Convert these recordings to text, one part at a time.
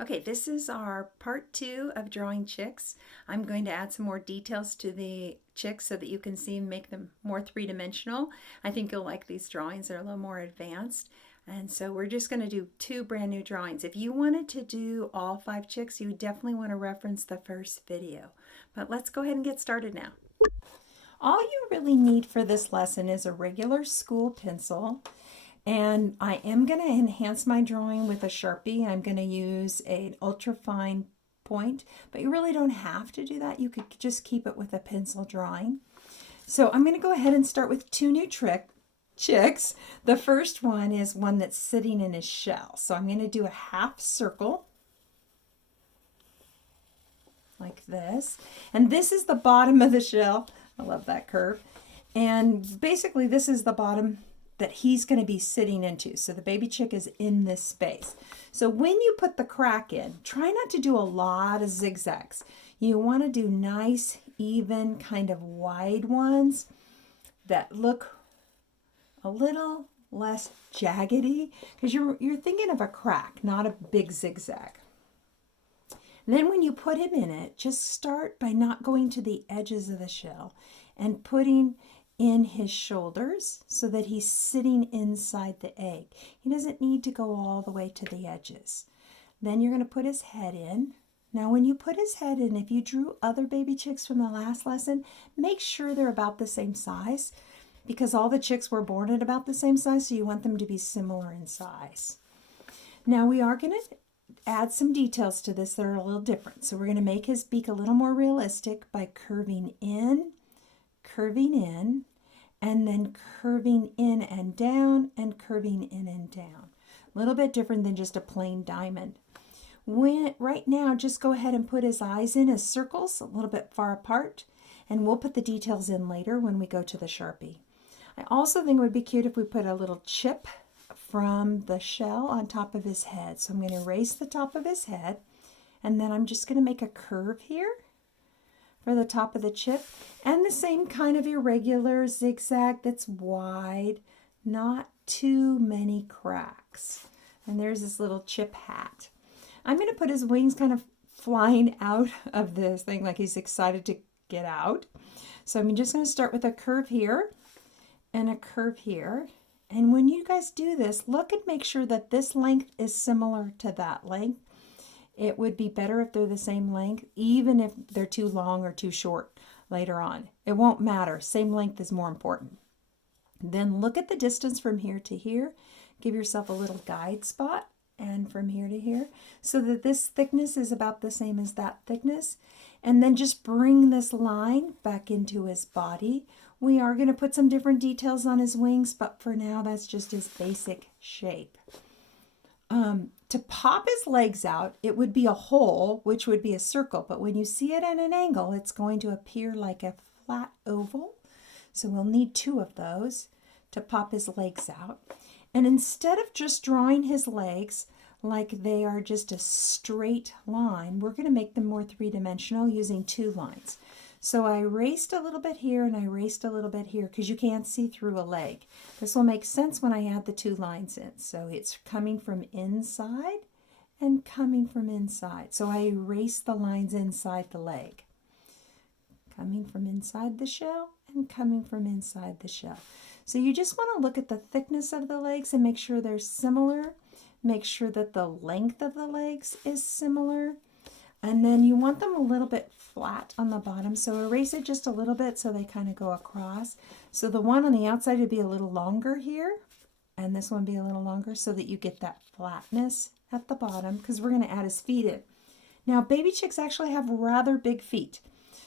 Okay, this is our part 2 of drawing chicks. I'm going to add some more details to the chicks so that you can see and make them more three-dimensional. I think you'll like these drawings. They're a little more advanced. And so we're just going to do 2 brand new drawings. If you wanted to do all 5 chicks, you definitely want to reference the first video. But let's go ahead and get started now. All you really need for this lesson is a regular school pencil. And I am going to enhance my drawing with a Sharpie. I'm going to use an ultra fine point, but you really don't have to do that. You could just keep it with a pencil drawing. So I'm going to go ahead and start with 2 new chicks. The first one is one that's sitting in his shell. So I'm going to do a half circle like this. And this is the bottom of the shell. I love that curve. And basically this is the bottom that he's going to be sitting into. So the baby chick is in this space. So when you put the crack in, try not to do a lot of zigzags. You want to do nice, even, kind of wide ones that look a little less jaggedy, because you're thinking of a crack, not a big zigzag. And then when you put him in it, just start by not going to the edges of the shell and putting in his shoulders so that he's sitting inside the egg. He doesn't need to go all the way to the edges. Then you're going to put his head in. Now when you put his head in, if you drew other baby chicks from the last lesson, make sure they're about the same size, because all the chicks were born at about the same size, so you want them to be similar in size. Now we are going to add some details to this that are a little different. So we're going to make his beak a little more realistic by curving in, and then curving in and down, and curving in and down. A little bit different than just a plain diamond. Right now, just go ahead and put his eyes in as circles, a little bit far apart, and we'll put the details in later when we go to the Sharpie. I also think it would be cute if we put a little chip from the shell on top of his head. So I'm going to erase the top of his head, and then I'm just going to make a curve here for the top of the chip, and the same kind of irregular zigzag that's wide, not too many cracks. And there's this little chip hat. I'm going to put his wings kind of flying out of this thing like he's excited to get out. So I'm just going to start with a curve here and a curve here. And when you guys do this, look and make sure that this length is similar to that length. It would be better if they're the same length, even if they're too long or too short later on. It won't matter. Same length is more important. Then look at the distance from here to here. Give yourself a little guide spot, and from here to here, so that this thickness is about the same as that thickness. And then just bring this line back into his body. We are going to put some different details on his wings, but for now, that's just his basic shape. To pop his legs out, it would be a hole, which would be a circle, but when you see it at an angle, it's going to appear like a flat oval. So we'll need 2 of those to pop his legs out. And instead of just drawing his legs like they are just a straight line, we're going to make them more three-dimensional using 2 lines. So I erased a little bit here and I erased a little bit here because you can't see through a leg. This will make sense when I add the 2 lines in. So it's coming from inside and coming from inside. So I erased the lines inside the leg. Coming from inside the shell and coming from inside the shell. So you just want to look at the thickness of the legs and make sure they're similar. Make sure that the length of the legs is similar. And then you want them a little bit flat on the bottom, so erase it just a little bit so they kind of go across. So the one on the outside would be a little longer here, and this one be a little longer so that you get that flatness at the bottom, because we're going to add his feet in. Now, baby chicks actually have rather big feet.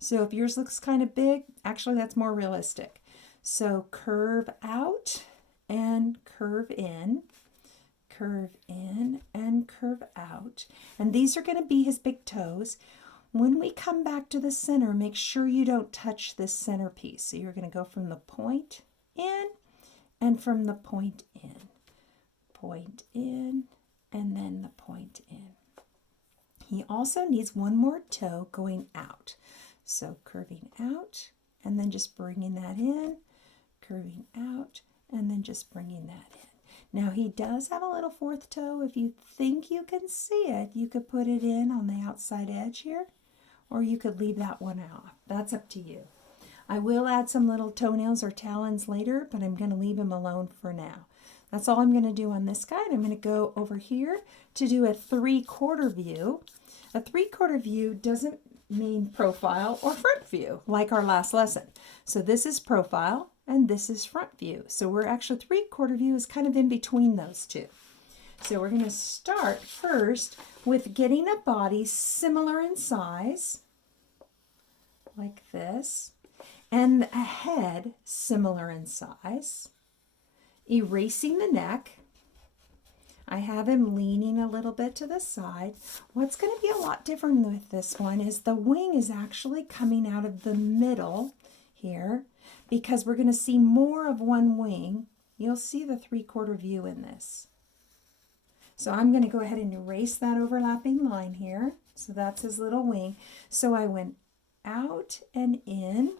So if yours looks kind of big, actually that's more realistic. So curve out and curve in and curve out. And these are going to be his big toes. When we come back to the center, make sure you don't touch this center piece. So you're going to go from the point in and from the point in, and then the point in. He also needs 1 more toe going out. So curving out and then just bringing that in, curving out, and then just bringing that in. Now he does have a little fourth toe. If you think you can see it, you could put it in on the outside edge here, or you could leave that one off. That's up to you. I will add some little toenails or talons later, but I'm going to leave him alone for now. That's all I'm going to do on this guy. I'm going to go over here to do a 3/4 view. A 3/4 view doesn't mean profile or front view like our last lesson. So this is profile and this is front view. So we're actually 3/4 view is kind of in between those two. So we're going to start first with getting a body similar in size, like this, and a head similar in size. Erasing the neck. I have him leaning a little bit to the side. What's going to be a lot different with this one is the wing is actually coming out of the middle here, because we're going to see more of one wing. You'll see the 3/4 view in this. So I'm going to go ahead and erase that overlapping line here. So that's his little wing. So I went out and in.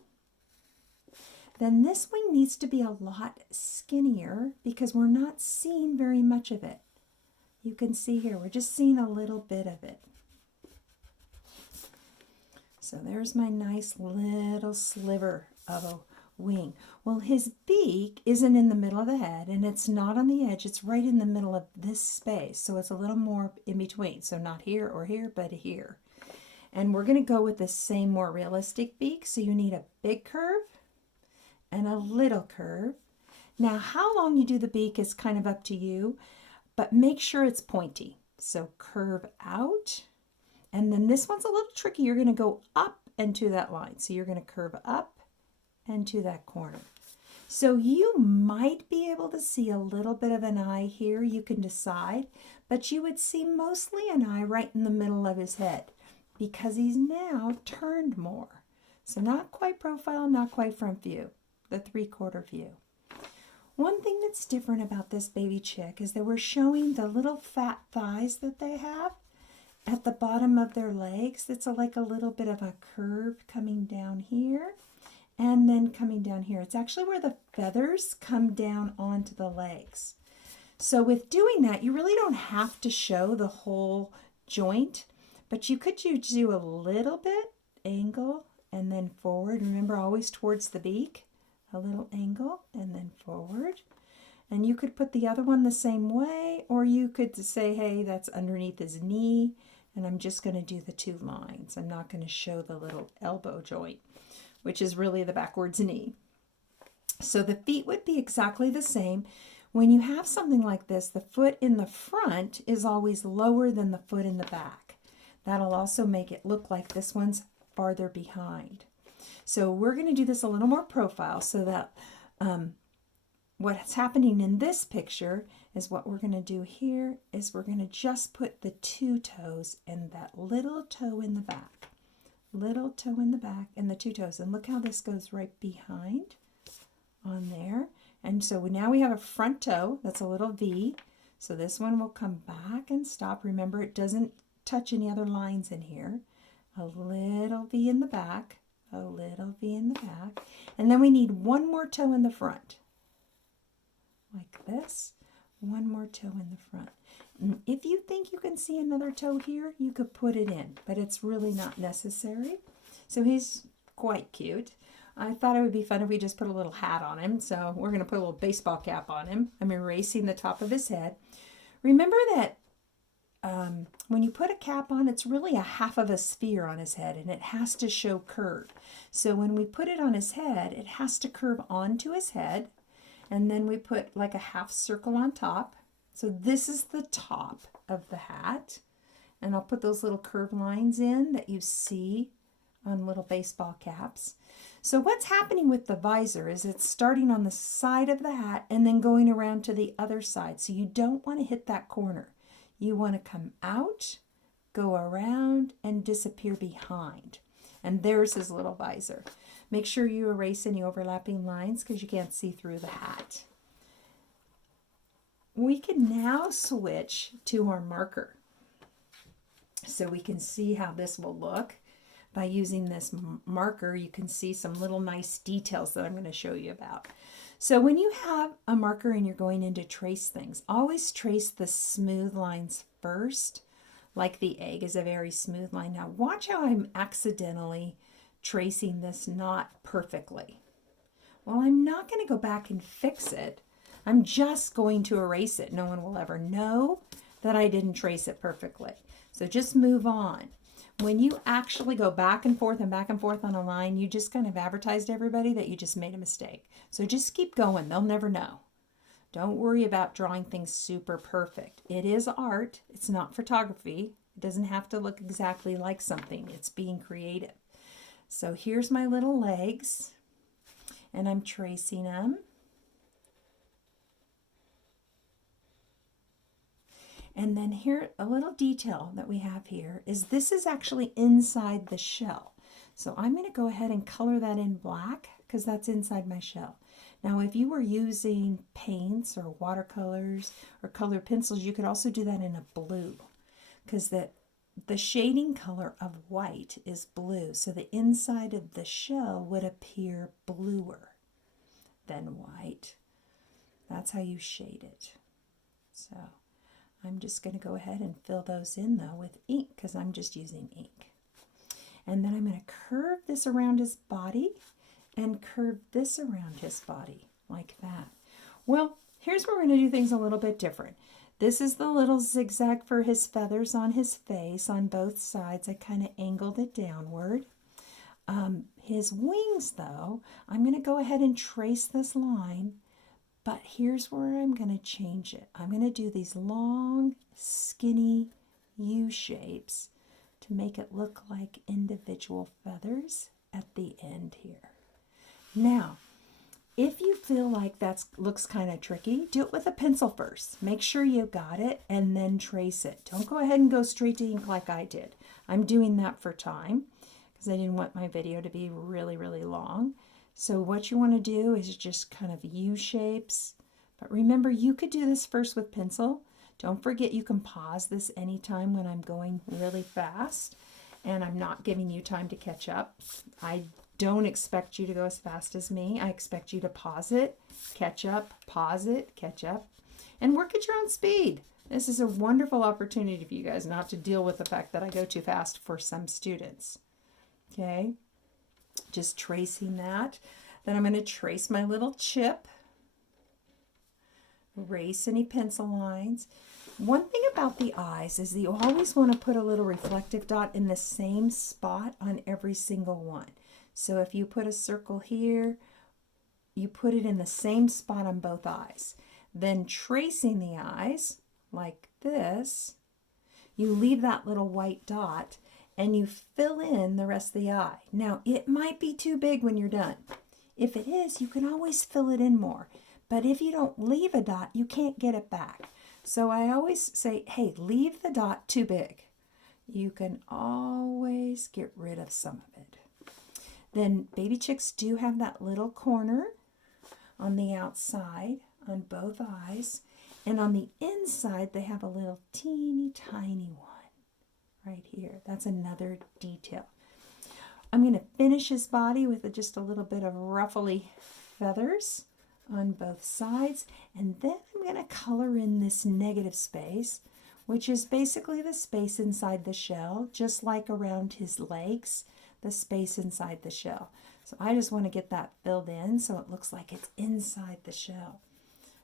Then this wing needs to be a lot skinnier because we're not seeing very much of it. You can see here, we're just seeing a little bit of it. So there's my nice little sliver of a wing. Well, his beak isn't in the middle of the head, and it's not on the edge. It's right in the middle of this space. So it's a little more in between. So not here or here, but here. And we're going to go with the same more realistic beak. So you need a big curve and a little curve. Now, how long you do the beak is kind of up to you, but make sure it's pointy. So curve out, and then this one's a little tricky. You're going to go up and to that line. So you're going to curve up and to that corner. So you might be able to see a little bit of an eye here. You can decide, but you would see mostly an eye right in the middle of his head because he's now turned more. So not quite profile, not quite front view, the 3/4 view. One thing that's different about this baby chick is that we're showing the little fat thighs that they have at the bottom of their legs. It's like a little bit of a curve coming down here and then coming down here. It's actually where the feathers come down onto the legs. So with doing that, you really don't have to show the whole joint, but you could do a little bit, angle, and then forward. Remember, always towards the beak. A little angle and then forward. And you could put the other one the same way, or you could say, hey, that's underneath his knee, and I'm just going to do the 2 lines. I'm not going to show the little elbow joint, which is really the backwards knee. So the feet would be exactly the same. When you have something like this, the foot in the front is always lower than the foot in the back. That'll also make it look like this one's farther behind. So we're going to do this a little more profile so that what's happening in this picture is what we're going to do here is we're going to just put the 2 toes and that little toe in the back. Little toe in the back and the 2 toes. And look how this goes right behind on there. And so now we have a front toe. That's a little V. So this one will come back and stop. Remember, it doesn't touch any other lines in here. A little V in the back. A little V in the back, and then we need 1 more toe in the front, like this, 1 more toe in the front. And if you think you can see another toe here, you could put it in, but it's really not necessary. So he's quite cute. I thought it would be fun if we just put a little hat on him, so we're going to put a little baseball cap on him. I'm erasing the top of his head. Remember that when you put a cap on, it's really a half of a sphere on his head, and it has to show curve. So when we put it on his head, it has to curve onto his head, and then we put like a half circle on top. So this is the top of the hat, and I'll put those little curved lines in that you see on little baseball caps. So what's happening with the visor is it's starting on the side of the hat and then going around to the other side. So you don't want to hit that corner. You want to come out, go around, and disappear behind. And there's his little visor. Make sure you erase any overlapping lines because you can't see through the hat. We can now switch to our marker. So we can see how this will look. By using this marker, you can see some little nice details that I'm going to show you about. So when you have a marker and you're going in to trace things, always trace the smooth lines first, like the egg is a very smooth line. Now watch how I'm accidentally tracing this not perfectly. Well, I'm not going to go back and fix it. I'm just going to erase it. No one will ever know that I didn't trace it perfectly. So just move on. When you actually go back and forth on a line, you just kind of advertised to everybody that you just made a mistake. So just keep going. They'll never know. Don't worry about drawing things super perfect. It is art. It's not photography. It doesn't have to look exactly like something. It's being creative. So here's my little legs, and I'm tracing them. And then here, a little detail that we have here is this is actually inside the shell. So I'm going to go ahead and color that in black because that's inside my shell. Now, if you were using paints or watercolors or colored pencils, you could also do that in a blue because the shading color of white is blue. So the inside of the shell would appear bluer than white. That's how you shade it. So I'm just going to go ahead and fill those in though with ink because I'm just using ink. And then I'm going to curve this around his body and curve this around his body like that. Well, here's where we're going to do things a little bit different. This is the little zigzag for his feathers on his face on both sides. I kind of angled it downward. His wings though, I'm going to go ahead and trace this line. But here's where I'm going to change it. I'm going to do these long, skinny U shapes to make it look like individual feathers at the end here. Now, if you feel like that looks kind of tricky, do it with a pencil first. Make sure you got it and then trace it. Don't go ahead and go straight to ink like I did. I'm doing that for time because I didn't want my video to be really, really long. So what you want to do is just kind of U shapes. But remember, you could do this first with pencil. Don't forget you can pause this anytime when I'm going really fast and I'm not giving you time to catch up. I don't expect you to go as fast as me. I expect you to pause it, catch up, pause it, catch up, and work at your own speed. This is a wonderful opportunity for you guys not to deal with the fact that I go too fast for some students. Okay? Just tracing that. Then I'm going to trace my little chip. Erase any pencil lines. One thing about the eyes is that you always want to put a little reflective dot in the same spot on every single one. So if you put a circle here, you put it in the same spot on both eyes. Then tracing the eyes like this, you leave that little white dot and you fill in the rest of the eye. Now, it might be too big when you're done. If it is, you can always fill it in more. But if you don't leave a dot, you can't get it back. So I always say, hey, leave the dot too big. You can always get rid of some of it. Then baby chicks do have that little corner on the outside on both eyes. And on the inside, they have a little teeny tiny one right here. That's another detail. I'm going to finish his body with just a little bit of ruffly feathers on both sides. And then I'm going to color in this negative space, which is basically the space inside the shell, just like around his legs, the space inside the shell. So I just want to get that filled in so it looks like it's inside the shell.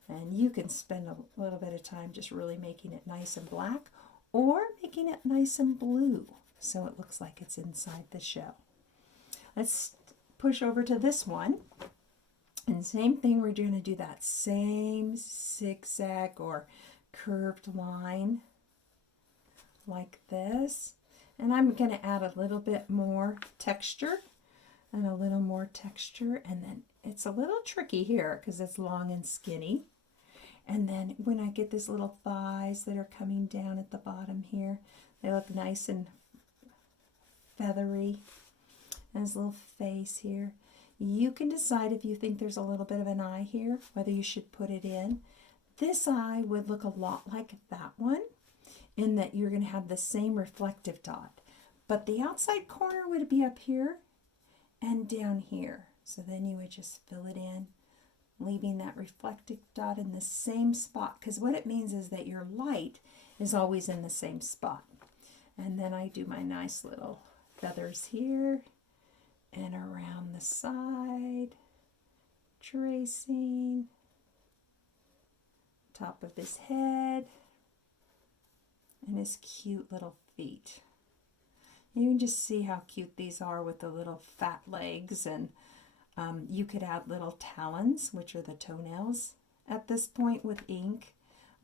And you can spend a little bit of time just really making it nice and black or making it nice and blue so it looks like it's inside the shell. Let's push over to this one. And same thing, we're going to do that same zigzag or curved line like this. And I'm going to add a little bit more texture and a little more texture. And then it's a little tricky here because it's long and skinny. And then when I get these little thighs that are coming down at the bottom here, they look nice and feathery. And his little face here. You can decide if you think there's a little bit of an eye here, whether you should put it in. This eye would look a lot like that one in that you're going to have the same reflective dot. But the outside corner would be up here and down here. So then you would just fill it in leaving that reflective dot in the same spot, because what it means is that your light is always in the same spot. And then I do my nice little feathers here and around the side, tracing top of his head and his cute little feet. You can just see how cute these are with the little fat legs, and you could add little talons, which are the toenails, at this point with ink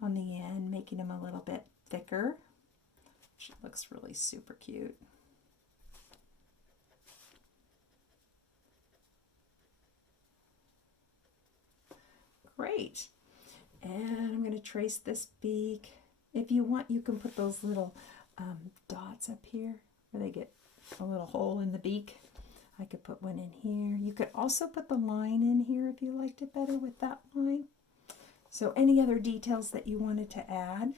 on the end, making them a little bit thicker, which looks really super cute. Great. And I'm going to trace this beak. If you want, you can put those little dots up here where they get a little hole in the beak. I could put one in here. You could also put the line in here if you liked it better with that line. So any other details that you wanted to add.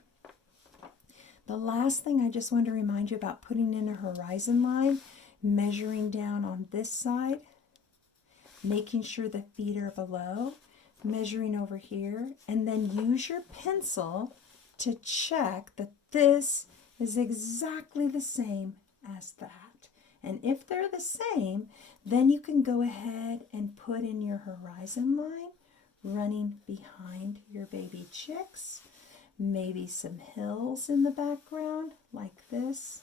The last thing I just want to remind you about putting in a horizon line, measuring down on this side, making sure the feet are below, measuring over here, and then use your pencil to check that this is exactly the same as that. And if they're the same, then you can go ahead and put in your horizon line running behind your baby chicks. Maybe some hills in the background like this,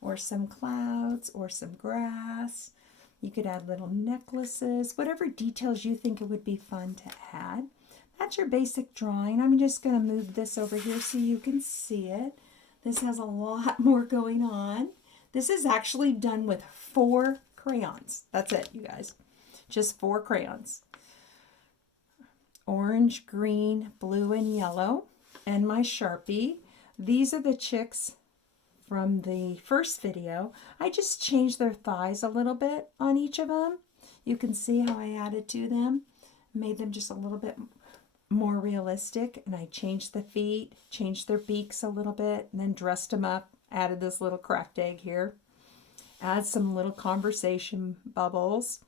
or some clouds or some grass. You could add little necklaces, whatever details you think it would be fun to add. That's your basic drawing. I'm just going to move this over here so you can see it. This has a lot more going on. This is actually done with 4 crayons. That's it, you guys. Just 4 crayons. Orange, green, blue, and yellow. And my Sharpie. These are the chicks from the first video. I just changed their thighs a little bit on each of them. You can see how I added to them. Made them just a little bit more realistic, and I changed the feet, changed their beaks a little bit, and then dressed them up, added this little cracked egg here. Add some little conversation bubbles.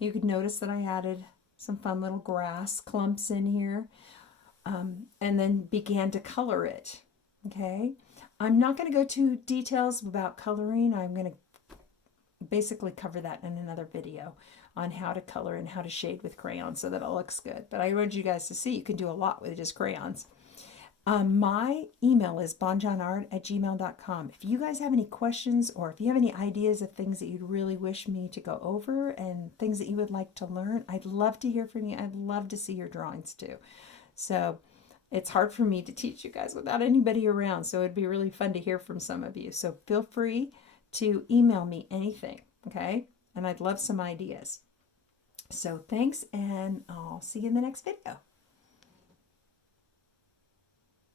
You could notice that I added some fun little grass clumps in here, and then began to color it. Okay, I'm not going to go to details about coloring. I'm going to basically cover that in another video on how to color and how to shade with crayons so that it looks good. But I wanted you guys to see you can do a lot with just crayons. My email is bonjonart@gmail.com. If you guys have any questions, or if you have any ideas of things that you'd really wish me to go over and things that you would like to learn, I'd love to hear from you. I'd love to see your drawings too. So it's hard for me to teach you guys without anybody around, so it'd be really fun to hear from some of you. So feel free to email me anything, okay? And I'd love some ideas. So thanks, and I'll see you in the next video.